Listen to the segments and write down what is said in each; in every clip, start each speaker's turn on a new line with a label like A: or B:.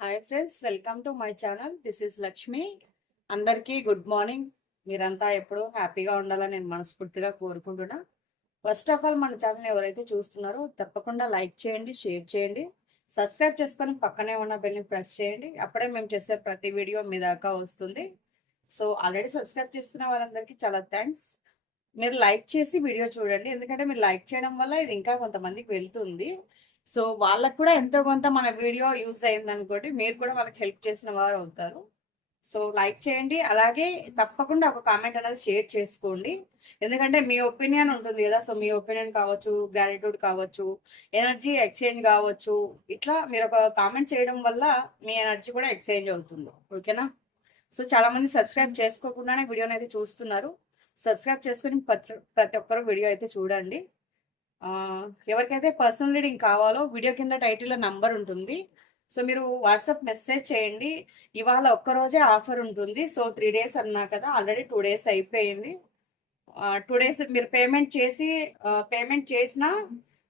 A: Hi friends welcome to my channel this is Lakshmi అందరికీ good morning మీరంతా ఎప్పుడూ హ్యాపీగా ఉండాలని నేను మనస్ఫూర్తిగా కోరుకుంటున్నా. ఫస్ట్ ఆఫ్ ఆల్ మన ఛానల్ ఎవరైతే చూస్తున్నారో తప్పకుండా లైక్ చేయండి షేర్ చేయండి. సబ్స్క్రైబ్ చేసుకొని పక్కనే ఉన్న బెల్ని ప్రెస్ చేయండి. అప్పుడే మేము చేసే ప్రతి వీడియో మీ దాకా వస్తుంది. సో ఆల్రెడీ సబ్స్క్రైబ్ చేసుకున్న వాళ్ళందరికీ చాలా థ్యాంక్స్ మీరు లైక్ చేసి వీడియో చూడండి. ఎందుకంటే మీరు లైక్ చేయడం వల్ల ఇది ఇంకా కొంతమందికి వెళ్తుంది. సో వాళ్ళకు కూడా ఎంతో కొంత మన వీడియో యూజ్ అయింది అనుకోండి మీరు కూడా వాళ్ళకి హెల్ప్ చేసిన వారు అవుతారు. సో లైక్ చేయండి. అలాగే తప్పకుండా ఒక కామెంట్ అనేది షేర్ చేసుకోండి. ఎందుకంటే మీ ఒపీనియన్ ఉంటుంది కదా సో మీ ఒపీనియన్ కావచ్చు గ్రాటిట్యూడ్ కావచ్చు ఎనర్జీ ఎక్స్చేంజ్ కావచ్చు ఇట్లా మీరు ఒక కామెంట్ చేయడం వల్ల మీ ఎనర్జీ కూడా ఎక్స్చేంజ్ అవుతుంది. ఓకేనా? సో చాలా మంది సబ్స్క్రైబ్ చేసుకోకుండానే వీడియోని అయితే చూస్తున్నారు. సబ్స్క్రైబ్ చేసుకుని ప్రతి ప్రతి ఒక్కరు వీడియో అయితే చూడండి. ఎవరికైతే పర్సనల్ రీడింగ్ కావాలో వీడియో కింద టైటిల్లో నంబర్ ఉంటుంది. సో మీరు వాట్సాప్ మెసేజ్ చేయండి. ఇవాళ ఒక్కరోజే ఆఫర్ ఉంటుంది. సో త్రీ డేస్ అన్నా కదా ఆల్రెడీ టూ డేస్ అయిపోయింది. టూ డేస్ మీరు పేమెంట్ చేసి పేమెంట్ చేసినా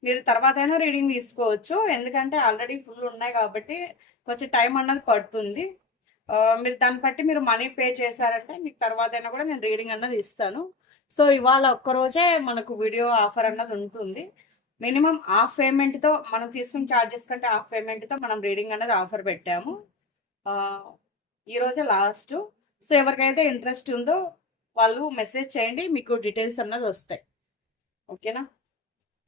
A: మీరు తర్వాత అయినా రీడింగ్ తీసుకోవచ్చు. ఎందుకంటే ఆల్రెడీ ఫుల్ ఉన్నాయి కాబట్టి కొంచెం టైం అన్నది పడుతుంది. మీరు దాన్ని బట్టి మీరు మనీ పే చేశారంటే మీకు తర్వాత అయినా కూడా నేను రీడింగ్ అన్నది ఇస్తాను. సో ఇవాళ ఒక్కరోజే మనకు వీడియో ఆఫర్ అన్నది ఉంటుంది. మినిమం హాఫ్ పేమెంట్తో మనం తీసుకున్న ఛార్జెస్ కంటే హాఫ్ పేమెంట్తో మనం రీడింగ్ అనేది ఆఫర్ పెట్టాము. ఈరోజే లాస్ట్. సో ఎవరికైతే ఇంట్రెస్ట్ ఉందో వాళ్ళు మెసేజ్ చేయండి మీకు డీటెయిల్స్ అన్నది వస్తాయి. ఓకేనా?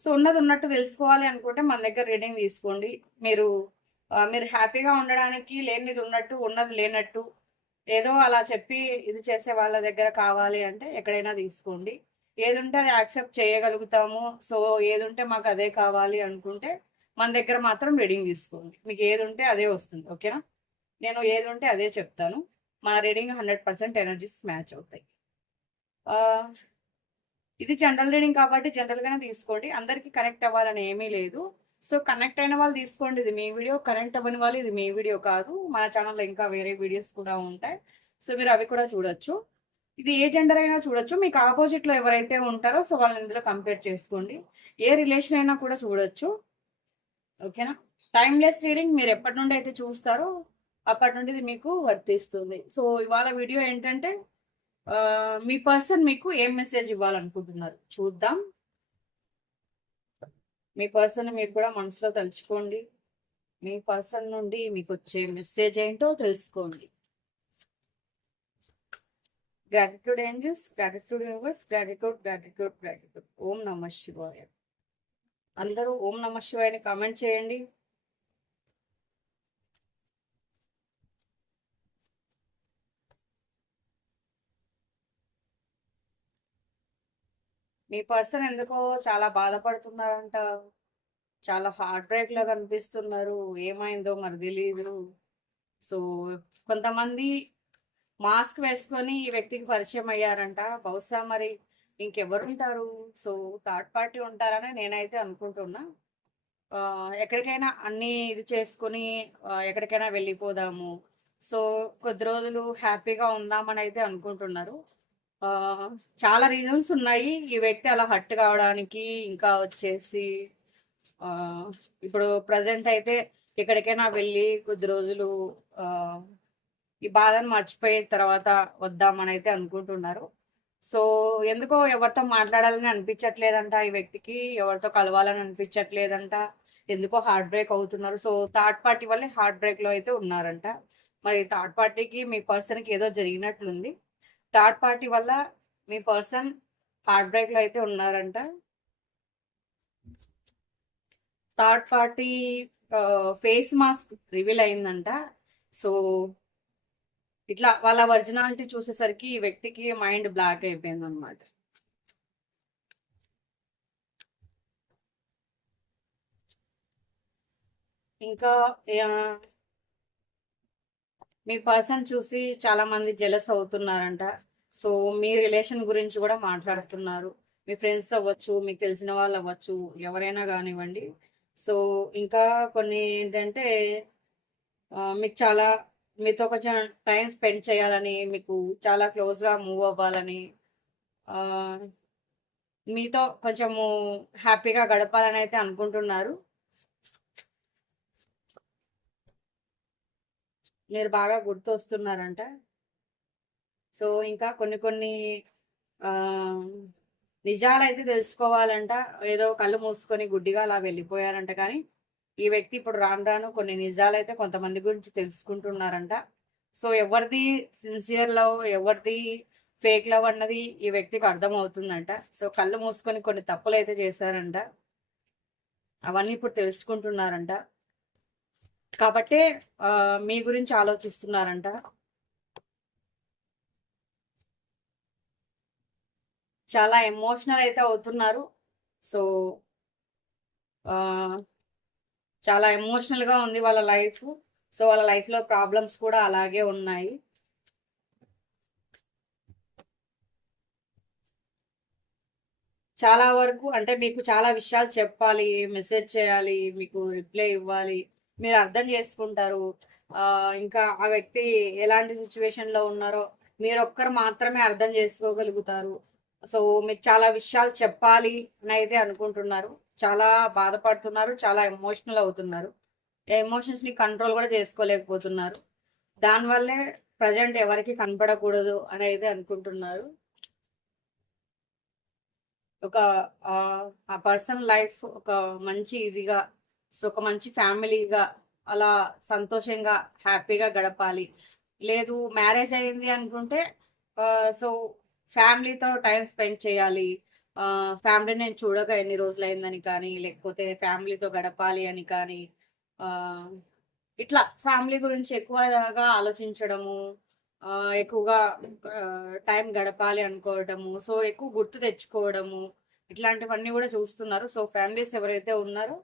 A: సో ఉన్నది ఉన్నట్టు తెలుసుకోవాలి అనుకుంటే మన దగ్గర రీడింగ్ తీసుకోండి. మీరు మీరు హ్యాపీగా ఉండడానికి లేనిది ఉన్నట్టు ఉన్నది లేనట్టు ఏదో అలా చెప్పి ఇది చేసే వాళ్ళ దగ్గర కావాలి అంటే ఎక్కడైనా తీసుకోండి. ఏది ఉంటే అది యాక్సెప్ట్ చేయగలుగుతాము. సో ఏదుంటే మాకు అదే కావాలి అనుకుంటే మన దగ్గర మాత్రం రీడింగ్ తీసుకోండి. మీకు ఏది ఉంటే అదే వస్తుంది ఓకేనా? నేను ఏది ఉంటే అదే చెప్తాను. మన reading hundred percent energies match అవుతాయి. ఇది జనరల్ రీడింగ్ కాబట్టి జనరల్గానే తీసుకోండి. అందరికీ కనెక్ట్ అవ్వాలని ఏమీ లేదు. సో కనెక్ట్ అయిన వాళ్ళు తీసుకోండి. ఇది మీ వీడియో కనెక్ట్ అవ్వని వాళ్ళు ఇది మీ వీడియో కాదు. మన ఛానల్లో ఇంకా వేరే వీడియోస్ కూడా ఉంటాయి. సో మీరు అవి కూడా చూడొచ్చు. ఇది ఏ జెండర్ అయినా చూడొచ్చు. మీకు ఆపోజిట్లో ఎవరైతే ఉంటారో సో వాళ్ళని ఇందులో కంపేర్ చేసుకోండి. ఏ రిలేషన్ అయినా కూడా చూడొచ్చు. ఓకేనా? టైమ్లెస్ రీడింగ్ మీరు ఎప్పటి నుండి అయితే చూస్తారో అప్పటి నుండి ఇది మీకు వర్తిస్తుంది. సో ఇవాళ వీడియో ఏంటంటే మీ పర్సన్ మీకు ఏం మెసేజ్ ఇవ్వాలనుకుంటున్నారు? చూద్దాం. మీ పర్సన్ మీరు కూడా మనసులో తలుచుకోండి. మీ పర్సన్ నుండి మీకు వచ్చే మెసేజ్ ఏంటో తెలుసుకోండి. Gratitude angels gratitude universe gratitude gratitude gratitude ఓం నమ శివాయ. అందరూ ఓం నమ శివాయని కామెంట్ చేయండి. మీ పర్సన్ ఎందుకో చాలా బాధపడుతున్నారంట. చాలా హార్ట్ బ్రేక్లో కనిపిస్తున్నారు. ఏమైందో మరి తెలియదు సో కొంతమంది మాస్క్ వేసుకొని ఈ వ్యక్తికి పరిచయం అయ్యారంట. బహుశా మరి ఇంకెవరుంటారు సో థర్డ్ పార్టీ ఉంటారని నేనైతే అనుకుంటున్నా. ఎక్కడికైనా అన్ని ఇది చేసుకొని ఎక్కడికైనా వెళ్ళిపోదాము. సో కొద్ది రోజులు హ్యాపీగా ఉందామని అయితే అనుకుంటున్నారు. చాలా రీజన్స్ ఉన్నాయి. ఈ వ్యక్తి అలా హర్ట్ కావడానికి ఇంకా వచ్చేసి ఇప్పుడు ప్రజెంట్ అయితే ఎక్కడికైనా వెళ్ళి కొద్ది రోజులు ఈ బాధను మర్చిపోయిన తర్వాత వద్దామని అయితే అనుకుంటున్నారు. సో ఎందుకో ఎవరితో మాట్లాడాలని అనిపించట్లేదంట ఈ వ్యక్తికి ఎవరితో కలవాలని అనిపించట్లేదంట ఎందుకో హార్ట్ బ్రేక్ అవుతున్నారు. సో థర్డ్ పార్టీ వల్లే హార్ట్ బ్రేక్లో అయితే ఉన్నారంట. మరి థర్డ్ పార్టీకి మీ పర్సన్కి ఏదో జరిగినట్లుంది. థర్డ్ పార్టీ వల్ల మీ పర్సన్ హార్ట్ బ్రేక్లో అయితే ఉన్నారంట. Third party face mask reveal అయిందంట. సో ఇట్లా వాళ్ళ ఒరిజినాలిటీ చూసేసరికి ఈ వ్యక్తికి మైండ్ బ్లాక్ అయిపోయింది అనమాట ఇంకా మీ పర్సన్ చూసి చాలా మంది జెలస్ అవుతున్నారంట. సో మీ రిలేషన్ గురించి కూడా మాట్లాడుతున్నారు. మీ ఫ్రెండ్స్ అవ్వచ్చు మీకు తెలిసిన వాళ్ళు అవ్వచ్చు ఎవరైనా కానివ్వండి. సో ఇంకా కొన్ని ఏంటంటే మీకు చాలా మీతో కొంచెం టైం స్పెండ్ చేయాలని మీకు చాలా క్లోజ్గా మూవ్ అవ్వాలని మీతో కొంచెము హ్యాపీగా గడపాలని అయితే అనుకుంటున్నారు. మీరు బాగా గుర్తొస్తున్నారంట. సో ఇంకా కొన్ని కొన్ని నిజాలు నిజాలైతే తెలుసుకోవాలంట. ఏదో కళ్ళు మూసుకొని గుడ్డిగా అలా వెళ్ళిపోయారంట కానీ ఈ వ్యక్తి ఇప్పుడు రాను రాను కొన్ని నిజాలైతే కొంతమంది గురించి తెలుసుకుంటున్నారంట. సో ఎవరిది సిన్సియర్ లవ్ ఎవరిది ఫేక్ లవ్ అన్నది ఈ వ్యక్తికి అర్థమవుతుందంట. సో కళ్ళు మూసుకొని కొన్ని తప్పులు అయితే చేశారంట. అవన్నీ ఇప్పుడు తెలుసుకుంటున్నారంట. కాబట్టి మీ గురించి ఆలోచిస్తున్నారంట. చాలా ఎమోషనల్ అయితే అవుతున్నారు. సో చాలా ఎమోషనల్గా ఉంది వాళ్ళ లైఫ్. సో వాళ్ళ లైఫ్లో ప్రాబ్లమ్స్ కూడా అలాగే ఉన్నాయి. చాలా వరకు అంటే మీకు చాలా విషయాలు చెప్పాలి మెసేజ్ చేయాలి మీకు రిప్లై ఇవ్వాలి. మీరు అర్థం చేసుకుంటారు. ఇంకా ఆ వ్యక్తి ఎలాంటి సిచ్యువేషన్లో ఉన్నారో మీరు ఒక్కరు మాత్రమే అర్థం చేసుకోగలుగుతారు. సో మీకు చాలా విషయాలు చెప్పాలి అని అయితే అనుకుంటున్నారు. చాలా బాధపడుతున్నారు చాలా ఎమోషనల్ అవుతున్నారు. ఎమోషన్స్ని కంట్రోల్ కూడా చేసుకోలేకపోతున్నారు. దానివల్లే ప్రజెంట్ ఎవరికి కనపడకూడదు అని అయితే అనుకుంటున్నారు. ఒక ఆ పర్సన్ లైఫ్ ఒక మంచి ఇదిగా సో ఒక మంచి ఫ్యామిలీగా అలా సంతోషంగా హ్యాపీగా గడపాలి. లేదు మ్యారేజ్ అయింది అనుకుంటే సో ఫ్యామిలీతో టైం స్పెండ్ చేయాలి. ఫ్యామిలీ నేను చూడక ఎన్ని రోజులు అయిందని కానీ లేకపోతే ఫ్యామిలీతో గడపాలి అని కానీ ఇట్లా ఫ్యామిలీ గురించి ఎక్కువగా ఆలోచించడము ఎక్కువగా టైం గడపాలి అనుకోవడము సో ఎక్కువ గుర్తు తెచ్చుకోవడము ఇట్లాంటివన్నీ కూడా చూస్తున్నారు. సో ఫ్యామిలీస్ ఎవరైతే ఉన్నారో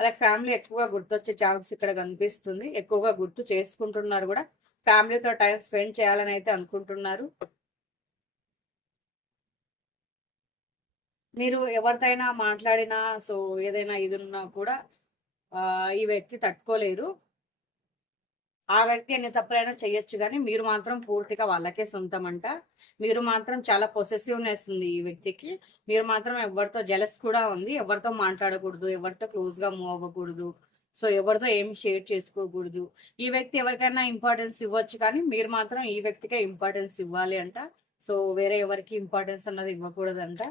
A: అలాగే ఫ్యామిలీ ఎక్కువగా గుర్తొచ్చే ఛాన్స్ ఇక్కడ కనిపిస్తుంది. ఎక్కువగా గుర్తు చేసుకుంటున్నారు కూడా. ఫ్యామిలీతో టైం స్పెండ్ చేయాలని అయితే అనుకుంటున్నారు. మీరు ఎవరితోనైనా మాట్లాడినా సో ఏదైనా ఇది ఉన్నా కూడా ఈ వ్యక్తి తట్టుకోలేరు. ఆ వ్యక్తి ఎన్ని తప్పులైనా చేయొచ్చు కానీ మీరు మాత్రం పూర్తిగా వాళ్ళకే సొంతం అంట మీరు మాత్రం చాలా పొసెసివ్నెస్ ఉంది ఈ వ్యక్తికి. మీరు మాత్రం ఎవరితో జెలస్ కూడా ఉంది ఎవరితో మాట్లాడకూడదు ఎవరితో క్లోజ్గా మూవ్ అవ్వకూడదు. సో ఎవరితో ఏమి షేర్ చేసుకోకూడదు. ఈ వ్యక్తి ఎవరికైనా ఇంపార్టెన్స్ ఇవ్వచ్చు కానీ మీరు మాత్రం ఈ వ్యక్తికే ఇంపార్టెన్స్ ఇవ్వాలి అంట. సో వేరే ఎవరికి ఇంపార్టెన్స్ అన్నది ఇవ్వకూడదంట.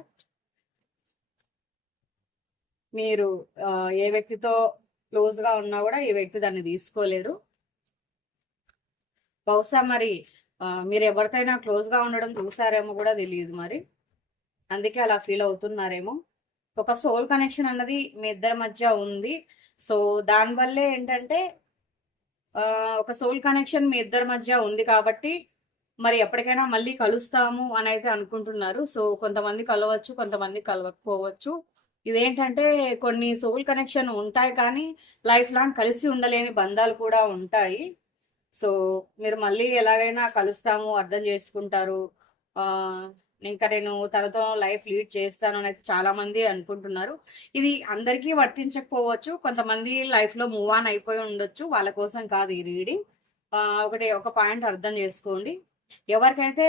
A: మీరు ఏ వ్యక్తితో క్లోజ్గా ఉన్నా కూడా ఈ వ్యక్తి దాన్ని తీసుకోలేరు. బహుశా మరి మీరు ఎవరితోనైనా క్లోజ్గా ఉండడం చూసారేమో కూడా తెలియదు మరి. అందుకే అలా ఫీల్ అవుతున్నారేమో. ఒక సోల్ కనెక్షన్ అన్నది మీ ఇద్దరి మధ్య ఉంది. సో దానివల్లే ఏంటంటే ఒక సోల్ కనెక్షన్ మీ ఇద్దరి మధ్య ఉంది కాబట్టి మరి ఎప్పటికైనా మళ్ళీ కలుస్తాము అని అయితే అనుకుంటున్నారు. సో కొంతమంది కలవచ్చు కొంతమంది కలవకపోవచ్చు. ఇదేంటంటే కొన్ని సోల్ కనెక్షన్ ఉంటాయి కానీ లైఫ్ లాంగ్ కలిసి ఉండలేని బంధాలు కూడా ఉంటాయి. సో మీరు మళ్ళీ ఎలాగైనా కలుస్తాము అర్థం చేసుకుంటారు. ఇంకా నేను తనతో లైఫ్ లీడ్ చేస్తాను అని అయితే చాలా మంది అనుకుంటున్నారు. ఇది అందరికీ వర్తించకపోవచ్చు. కొంతమంది లైఫ్లో మూవ్ ఆన్ అయిపోయి ఉండొచ్చు. వాళ్ళ కోసం కాదు ఈ రీడింగ్. ఒకటి ఒక పాయింట్ అర్థం చేసుకోండి. ఎవరికైతే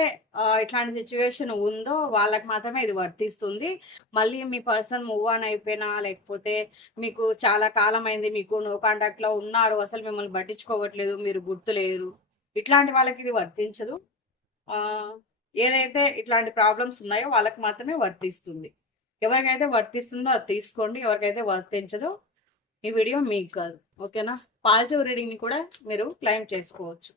A: ఇట్లాంటి సిచ్యువేషన్ ఉందో వాళ్ళకి మాత్రమే ఇది వర్తిస్తుంది. మళ్ళీ మీ పర్సన్ మూవ్ ఆన్ అయిపోయినా లేకపోతే మీకు చాలా కాలం అయింది మీకు నో కాంటాక్ట్లో ఉన్నారు అసలు మిమ్మల్ని పట్టించుకోవట్లేదు మీరు గుర్తులేరు ఇట్లాంటి వాళ్ళకి ఇది వర్తించదు. ఏదైతే ఇట్లాంటి ప్రాబ్లమ్స్ ఉన్నాయో వాళ్ళకి మాత్రమే వర్తిస్తుంది. ఎవరికైతే వర్తిస్తుందో అది తీసుకోండి ఎవరికైతే వర్తించదో ఈ వీడియో మీకు కాదు. ఓకేనా? పాజిటివ్ రీడింగ్ని కూడా మీరు క్లైమ్ చేసుకోవచ్చు.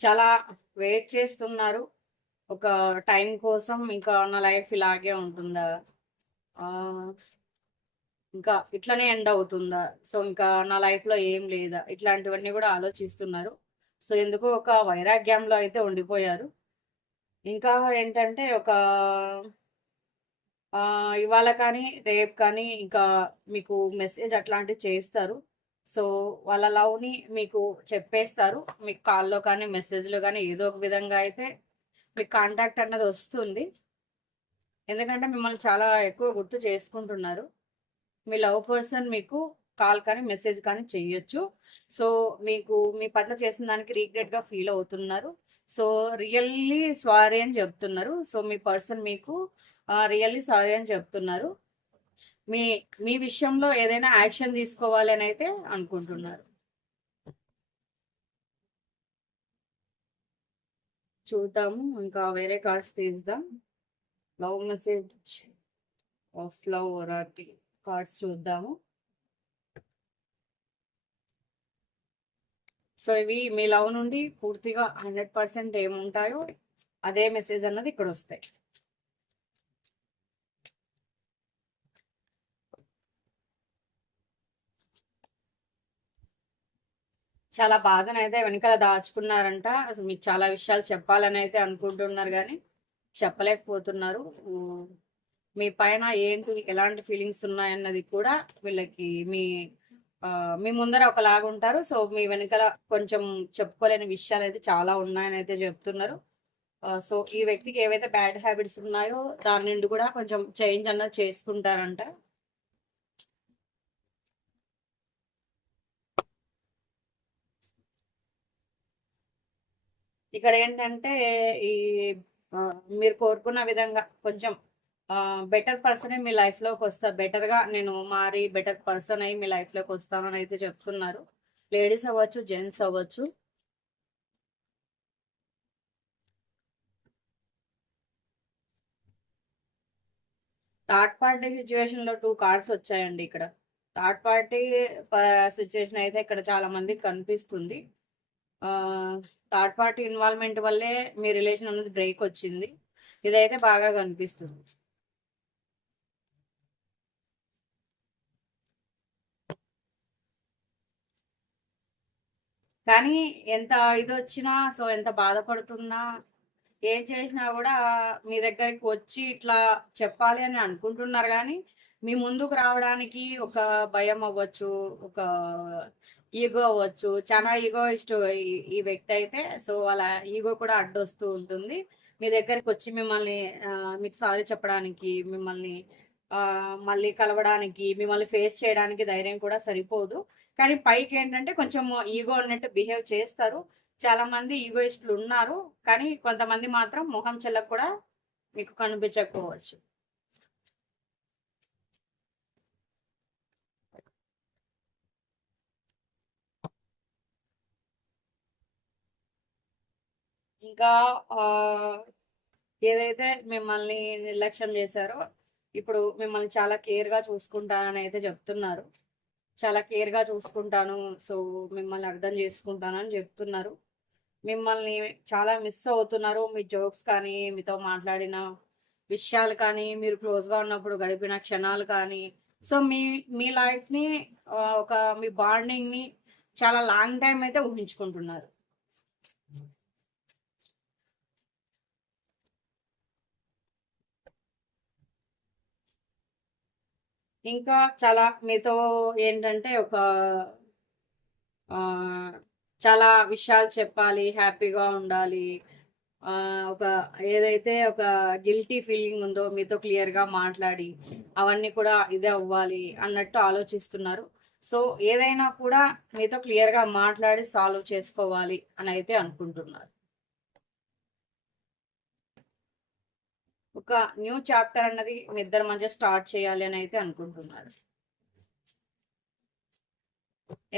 A: చాలా వెయిట్ చేస్తున్నారు. ఒక టైం కోసం ఇంకా నా లైఫ్ ఇలాగే ఉంటుందా? ఇంకా ఇట్లనే ఎండ్ అవుతుందా? సో ఇంకా నా లైఫ్లో ఏం లేదా? ఇట్లాంటివన్నీ కూడా ఆలోచిస్తున్నారు. సో ఎందుకు ఒక వైరాగ్యంలో అయితే ఉండిపోయారు. ఇంకా ఏంటంటే ఒక ఇవాళ కానీ రేపు కానీ ఇంకా మీకు మెసేజ్ అట్లాంటివి చేస్తారు. సో వాళ్ళ లవ్ని మీకు చెప్పేస్తారు. మీకు కాల్లో కానీ మెసేజ్లో కానీ ఏదో ఒక విధంగా అయితే మీకు కాంటాక్ట్ అన్నది వస్తుంది. ఎందుకంటే మిమ్మల్ని చాలా ఎక్కువ గుర్తు చేసుకుంటున్నారు. మీ లవ్ పర్సన్ మీకు కాల్ కానీ మెసేజ్ కానీ చెయ్యొచ్చు సో మీకు మీ పట్ల చేసిన దానికి రీగ్రెట్గా ఫీల్ అవుతున్నారు. సో రియల్లీ సారీ అని చెప్తున్నారు. సో మీ పర్సన్ మీకు రియల్లీ సారీ అని చెప్తున్నారు. మీ మీ విషయంలో ఏదైనా యాక్షన్ తీసుకోవాలని అయితే అనుకుంటున్నారు. చూద్దాము ఇంకా వేరే కార్డ్స్ తీద్దాం. లవ్ మెసేజ్ ఆఫ్ లవ్ ఒరాటి కార్డ్స్ చూద్దాము. సో ఇవి మీ లవ్ నుండి పూర్తిగా హండ్రెడ్ పర్సెంట్ ఏముంటాయో అదే మెసేజ్ అన్నది ఇక్కడ వస్తాయి చాలా బాధనైతే వెనకాల దాచుకున్నారంట. మీకు చాలా విషయాలు చెప్పాలని అయితే అనుకుంటున్నారు కానీ చెప్పలేకపోతున్నారు. మీ పైన ఏంటి ఎలాంటి ఫీలింగ్స్ ఉన్నాయన్నది కూడా వీళ్ళకి మీ మీ ముందర ఒకలాగా ఉంటారు. సో మీ వెనకాల కొంచెం చెప్పుకోలేని విషయాలు అయితే చాలా ఉన్నాయని అయితే చెప్తున్నారు సో ఈ వ్యక్తికి ఏవైతే బ్యాడ్ హ్యాబిట్స్ ఉన్నాయో దాని నుండి కూడా కొంచెం చేంజ్ అన్నది చేసుకుంటారంట. ఇక్కడ ఏంటంటే ఈ మీరు కోరుకున్న విధంగా కొంచెం బెటర్ పర్సనే మీ లైఫ్లోకి వస్తా. బెటర్గా నేను మారి బెటర్ పర్సన్ అయ్యి మీ లైఫ్లోకి వస్తానని అయితే చెప్తున్నారు. లేడీస్ అవ్వచ్చు జెంట్స్ అవ్వచ్చు. థర్డ్ పార్టీ సిచ్యువేషన్లో టూ కార్డ్స్ వచ్చాయండి ఇక్కడ. థర్డ్ పార్టీ సిచ్యువేషన్ అయితే ఇక్కడ చాలా మందికి కనిపిస్తుంది. థర్డ్ పార్టీ ఇన్వాల్వ్మెంట్ వల్లే మీ రిలేషన్ అనేది బ్రేక్ వచ్చింది. ఇదైతే బాగా కనిపిస్తుంది. కానీ ఎంత ఇది వచ్చినా సో ఎంత బాధపడుతున్నా ఏం చేసినా కూడా మీ దగ్గరికి వచ్చి ఇట్లా చెప్పాలి అని అనుకుంటున్నారు. కానీ మీ ముందుకు రావడానికి ఒక భయం అవ్వచ్చు ఒక ఈగో అవ్వచ్చు. చాలా ఈగో ఇష్ట ఈ వ్యక్తి అయితే సో అలా ఈగో కూడా అడ్డొస్తూ ఉంటుంది. మీ దగ్గరికి వచ్చి మిమ్మల్ని మీకు సారీ చెప్పడానికి మిమ్మల్ని మళ్ళీ కలవడానికి మిమ్మల్ని ఫేస్ చేయడానికి ధైర్యం కూడా సరిపోదు. కానీ పైకి ఏంటంటే కొంచెం ఈగో ఉన్నట్టు బిహేవ్ చేస్తారు. చాలా మంది ఈగోయిస్టులు ఉన్నారు కానీ కొంతమంది మాత్రం మొహం చెల్లకు కూడా మీకు కనిపించకపోవచ్చు. ఇంకా ఏదైతే మిమ్మల్ని నిర్లక్ష్యం చేశారో ఇప్పుడు మిమ్మల్ని చాలా కేర్గా చూసుకుంటానని అయితే చెప్తున్నారు. చాలా కేర్గా చూసుకుంటాను సో మిమ్మల్ని అర్థం చేసుకుంటాను అని చెప్తున్నారు. మిమ్మల్ని చాలా మిస్ అవుతున్నారు మీ జోక్స్ కానీ మీతో మాట్లాడిన విషయాలు కానీ మీరు క్లోజ్గా ఉన్నప్పుడు గడిపిన క్షణాలు కానీ. సో మీ మీ లైఫ్ని ఒక మీ బాండింగ్ని చాలా లాంగ్ టైం అయితే ఊహించుకుంటున్నారు. ఇంకా చాలా మీతో ఏంటంటే ఒక చాలా విషయాలు చెప్పాలి హ్యాపీగా ఉండాలి. ఒక ఏదైతే ఒక గిల్టీ ఫీలింగ్ ఉందో మీతో క్లియర్గా మాట్లాడి అవన్నీ కూడా ఇదే అవ్వాలి అన్నట్టు ఆలోచిస్తున్నారు. సో ఏదైనా కూడా మీతో క్లియర్గా మాట్లాడి సాల్వ్ చేసుకోవాలి అని అయితే అనుకుంటున్నారు. ఒక న్యూ చాప్టర్ అన్నది మీ ఇద్దరి మధ్య స్టార్ట్ చేయాలి అని అయితే అనుకుంటున్నారు.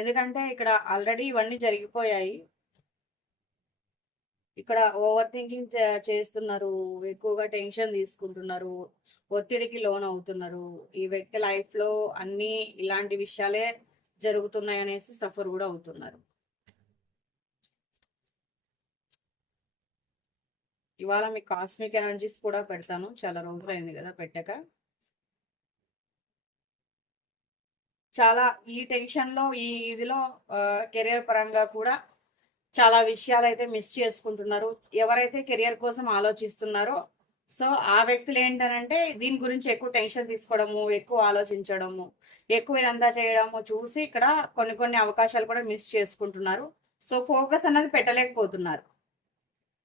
A: ఎందుకంటే ఇక్కడ ఆల్రెడీ ఇవన్నీ జరిగిపోయాయి. ఇక్కడ ఓవర్ థింకింగ్ చేస్తున్నారు ఎక్కువగా టెన్షన్ తీసుకుంటున్నారు ఒత్తిడికి లోన్ అవుతున్నారు. ఈ వ్యక్తి లైఫ్లో అన్నీ ఇలాంటి విషయాలే జరుగుతున్నాయి అనేసి సఫర్ కూడా అవుతున్నారు. ఇవాళ మీకు కాస్మిక్ ఎనర్జీస్ కూడా పెడతాను. చాలా రోజులైంది కదా పెట్టక. చాలా ఈ టెన్షన్లో ఈ ఇదిలో కెరియర్ పరంగా కూడా చాలా విషయాలు అయితే మిస్ చేసుకుంటున్నారు. ఎవరైతే కెరియర్ కోసం ఆలోచిస్తున్నారో సో ఆ వ్యక్తులు ఏంటనంటే దీని గురించి ఎక్కువ టెన్షన్ తీసుకోవడము ఎక్కువ ఆలోచించడము ఎక్కువ ఇదంతా చేయడము చూసి ఇక్కడ కొన్ని కొన్ని అవకాశాలు కూడా మిస్ చేసుకుంటున్నారు. సో ఫోకస్ అనేది పెట్టలేకపోతున్నారు.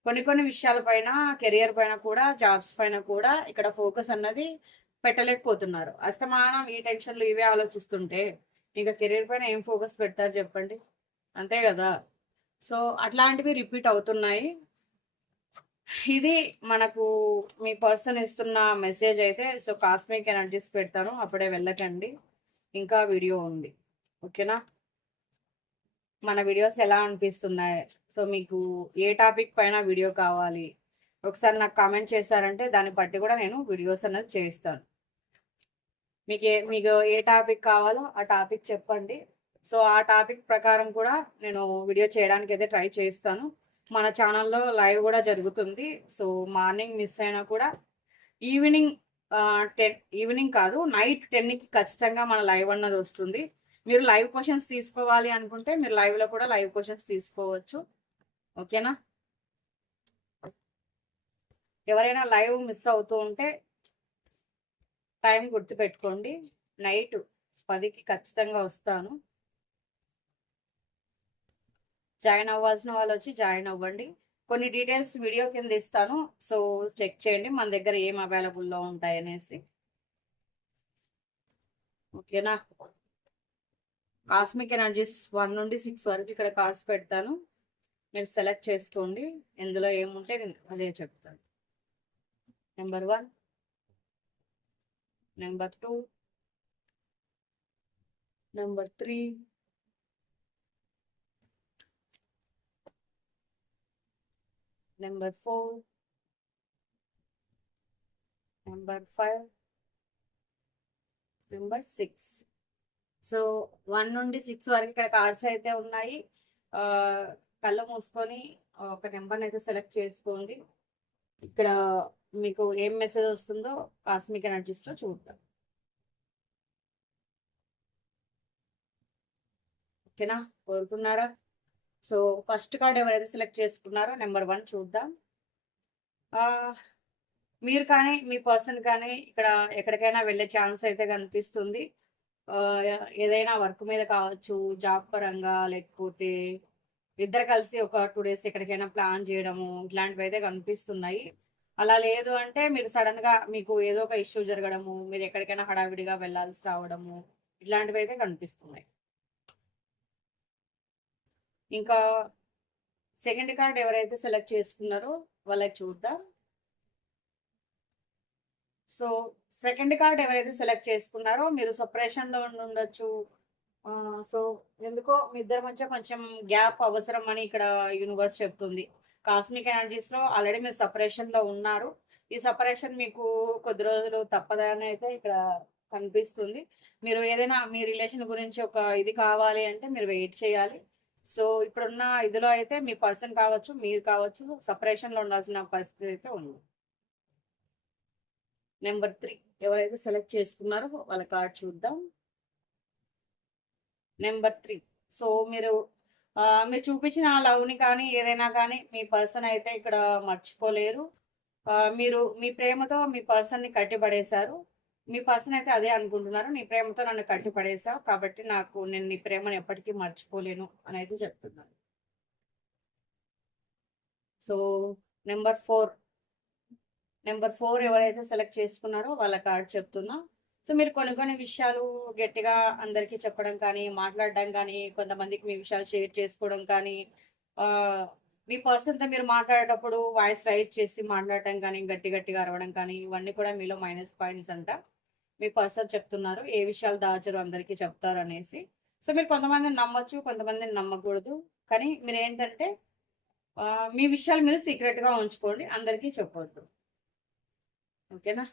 A: కొన్ని కొన్ని విషయాల పైన కెరియర్ పైన కూడా జాబ్స్ పైన కూడా ఇక్కడ ఫోకస్ అన్నది పెట్టలేకపోతున్నారు. అస్తమానం ఈ టెన్షన్లు ఇవే ఆలోచిస్తుంటే ఇంకా కెరీర్ పైన ఏం ఫోకస్ పెడతారు చెప్పండి? అంతే కదా? సో అట్లాంటివి రిపీట్ అవుతున్నాయి. ఇది మనకు మీ పర్సన్ ఇస్తున్న మెసేజ్ అయితే సో కాస్మిక్ ఎనర్జీస్ పెడతాను. అప్పుడే వెళ్ళకండి. ఇంకా వీడియో ఉంది. ఓకేనా? మన వీడియోస్ ఎలా అనిపిస్తున్నాయి? సో మీకు ఏ టాపిక్ పైన వీడియో కావాలి? ఒకసారి నాకు కామెంట్ చేశారంటే దాన్ని బట్టి కూడా నేను వీడియోస్ అనేది చేస్తాను. మీకు ఏ మీకు ఏ టాపిక్ కావాలో ఆ టాపిక్ చెప్పండి. సో ఆ టాపిక్ ప్రకారం కూడా నేను వీడియో చేయడానికి అయితే ట్రై చేస్తాను. మన ఛానల్లో లైవ్ కూడా జరుగుతుంది. సో మార్నింగ్ మిస్ అయినా కూడా ఈవినింగ్ టెన్ ఈవినింగ్ కాదు నైట్ టెన్కి ఖచ్చితంగా మన లైవ్ అన్నది వస్తుంది. మీరు లైవ్ క్వశ్చన్స్ తీసుకోవాలి అనుకుంటే మీరు లైవ్లో కూడా లైవ్ క్వశ్చన్స్ తీసుకోవచ్చు. ఓకేనా ఎవరైనా లైవ్ మిస్ అవుతూ ఉంటే టైం గుర్తుపెట్టుకోండి. నైట్ పదికి ఖచ్చితంగా వస్తాను. జాయిన్ అవ్వాల్సిన వాళ్ళు వచ్చి జాయిన్ అవ్వండి. కొన్ని డీటెయిల్స్ వీడియో కింద ఇస్తాను. సో చెక్ చేయండి మన దగ్గర ఏం అవైలబుల్లో ఉంటాయి అనేసి ఓకేనా కాస్మిక్ ఎనర్జీస్ వన్ నుండి సిక్స్ వరకు ఇక్కడ కాస్ట్ పెడతాను. మీరు సెలెక్ట్ చేసుకోండి. ఇందులో ఏముంటే నేను అదే చెప్తాను. Number one number two number three number four number five number six so one నుండి సిక్స్ వరకు ఇక్కడ కార్డ్స్ అయితే ఉన్నాయి. కళ్ళు మూసుకొని ఒక నెంబర్ని అయితే సెలెక్ట్ చేసుకోండి. ఇక్కడ మీకు ఏం మెసేజ్ వస్తుందో కాస్మిక్ ఎనర్జీస్లో చూద్దాం. ఓకేనా? కోరుకున్నారా? సో ఫస్ట్ కార్డ్ ఎవరైతే సెలెక్ట్ చేసుకున్నారో నెంబర్ వన్ చూద్దాం. మీరు కానీ మీ పర్సన్ కానీ ఇక్కడ ఎక్కడికైనా వెళ్ళే ఛాన్స్ అయితే కనిపిస్తుంది. ఏదైనా వర్క్ మీద కావచ్చు జాబ్ పరంగా లేకపోతే ఇద్దరు కలిసి ఒక టూ డేస్ ఎక్కడికైనా ప్లాన్ చేయడము ఇట్లాంటివి అయితే కనిపిస్తున్నాయి. అలా లేదు అంటే మీరు సడన్గా మీకు ఏదో ఒక ఇష్యూ జరగడము మీరు ఎక్కడికైనా హడావిడిగా వెళ్ళాల్సి రావడము ఇట్లాంటివి అయితే కనిపిస్తున్నాయి. ఇంకా సెకండ్ కార్డ్ ఎవరైతే సెలెక్ట్ చేసుకున్నారో వాళ్ళకి చూద్దాం. సో సెకండ్ కార్డ్ ఎవరైతే సెలెక్ట్ చేసుకున్నారో మీరు సపరేషన్లో ఉండొచ్చు. సో ఎందుకో మీ ఇద్దరి మధ్య కొంచెం గ్యాప్ అవసరం అని ఇక్కడ యూనివర్స్ చెప్తుంది. కాస్మిక్ ఎనర్జీస్లో ఆల్రెడీ మీరు సపరేషన్లో ఉన్నారు. ఈ సపరేషన్ మీకు కొద్ది రోజులు తప్పదని అయితే ఇక్కడ కనిపిస్తుంది. మీరు ఏదైనా మీ రిలేషన్ గురించి ఒక ఇది కావాలి అంటే మీరు వెయిట్ చేయాలి. సో ఇప్పుడున్న ఇదిలో అయితే మీ పర్సన్ కావచ్చు మీరు కావచ్చు సపరేషన్లో ఉండాల్సిన పరిస్థితి అయితే ఉంది. Number three. ఎవరైతే సెలెక్ట్ చేసుకున్నారో వాళ్ళ కార్డ్ చూద్దాం. Number three. సో మీరు మీరు చూపించిన లవ్ని కానీ ఏదైనా కానీ మీ పర్సన్ అయితే ఇక్కడ మర్చిపోలేరు. మీరు మీ ప్రేమతో మీ పర్సన్ని కట్టిపడేశారు. మీ పర్సన్ అయితే అదే అనుకుంటున్నారు. నీ ప్రేమతో నన్ను కట్టిపడేశావు కాబట్టి నాకు నేను నీ ప్రేమను ఎప్పటికీ మర్చిపోలేను అని అయితే చెప్తున్నాను so number four. Number four ఎవరైతే సెలెక్ట్ చేసుకున్నారో వాళ్ళ కార్డ్ చెప్తున్నా. సో మీరు కొన్ని కొన్ని విషయాలు గట్టిగా అందరికీ చెప్పడం కానీ మాట్లాడడం కానీ కొంతమందికి మీ విషయాలు షేర్ చేసుకోవడం కానీ మీ పర్సన్తో మీరు మాట్లాడేటప్పుడు వాయిస్ రైజ్ చేసి మాట్లాడటం కానీ గట్టి గట్టిగా అరవడం కానీ ఇవన్నీ కూడా మీలో మైనస్ పాయింట్స్ అంట. మీ పర్సన్ చెప్తున్నారు ఏ విషయాలు దాచరు అందరికీ చెప్తారు అనేసి. సో మీరు కొంతమందిని నమ్మొచ్చు కొంతమందిని నమ్మకూడదు. కానీ మీరు ఏంటంటే మీ విషయాలు మీరు సీక్రెట్గా ఉంచుకోండి అందరికీ చెప్పొద్దు. ఓకేనా?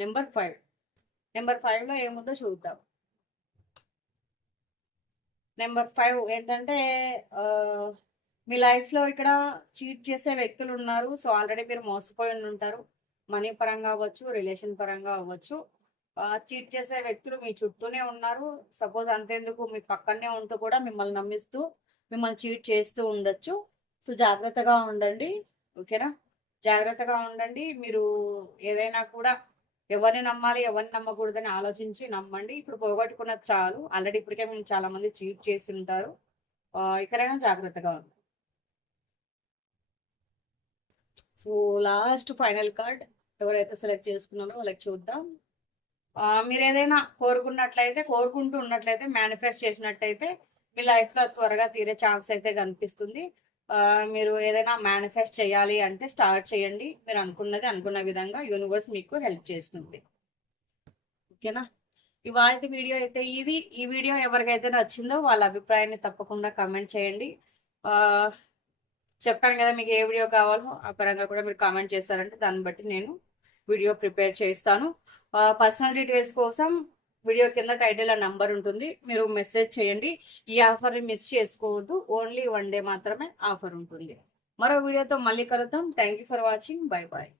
A: నెంబర్ ఫైవ్ నెంబర్ ఫైవ్లో ఏముందో చూద్దాం. నెంబర్ ఫైవ్ ఏంటంటే మీ లైఫ్లో ఇక్కడ చీట్ చేసే వ్యక్తులు ఉన్నారు. సో ఆల్రెడీ మీరు మోసపోయి ఉంటారు మనీ పరంగా అవ్వచ్చు రిలేషన్ పరంగా అవ్వచ్చు. చీట్ చేసే వ్యక్తులు మీ చుట్టూనే ఉన్నారు. సపోజ్ అంతేందుకు మీ పక్కనే ఉంటూ కూడా మిమ్మల్ని నమ్మిస్తూ మిమ్మల్ని చీట్ చేస్తూ ఉండొచ్చు. సో జాగ్రత్తగా ఉండండి. ఓకేనా? జాగ్రత్తగా ఉండండి. మీరు ఏదైనా కూడా ఎవరిని నమ్మాలి ఎవరిని నమ్మకూడదని ఆలోచించి నమ్మండి. ఇప్పుడు పోగొట్టుకున్నది చాలు. ఆల్రెడీ ఇప్పటికే మేము చాలా మంది చీట్ చేసి ఉంటారు. ఇక్కడైనా జాగ్రత్తగా ఉంది సో లాస్ట్ ఫైనల్ కార్డ్ ఎవరైతే సెలెక్ట్ చేసుకున్నారో వాళ్ళకి చూద్దాం. మీరు ఏదైనా కోరుకున్నట్లయితే కోరుకుంటూ ఉన్నట్లయితే మేనిఫెస్ట్ చేసినట్టయితే మీ లైఫ్లో త్వరగా తీరే ఛాన్స్ అయితే కనిపిస్తుంది. మీరు ఏదైనా మేనిఫెస్ట్ చేయాలి అంటే స్టార్ట్ చేయండి. మీరు అనుకున్నది అనుకున్న విధంగా యూనివర్స్ మీకు హెల్ప్ చేస్తుంది. ఓకేనా? ఇవాళ వీడియో అయితే ఇది. ఈ వీడియో ఎవరికైతే నచ్చిందో వాళ్ళ అభిప్రాయాన్ని తప్పకుండా కమెంట్ చేయండి. చెప్పాను కదా మీకు ఏ వీడియో కావాలో ఆ పరంగా కూడా మీరు కామెంట్ చేస్తారంటే దాన్ని బట్టి నేను వీడియో ప్రిపేర్ చేస్తాను. పర్సనల్ డీటెయిల్స్ కోసం వీడియో కింద టైటిల్ ఆ నంబర్ ఉంటుంది. మీరు మెసేజ్ చేయండి. ఈ ఆఫర్ని మిస్ చేసుకోవద్దు. ఓన్లీ వన్ డే మాత్రమే ఆఫర్ ఉంటుంది. మరో వీడియోతో మళ్ళీ కలుద్దాం. Thank you for watching bye bye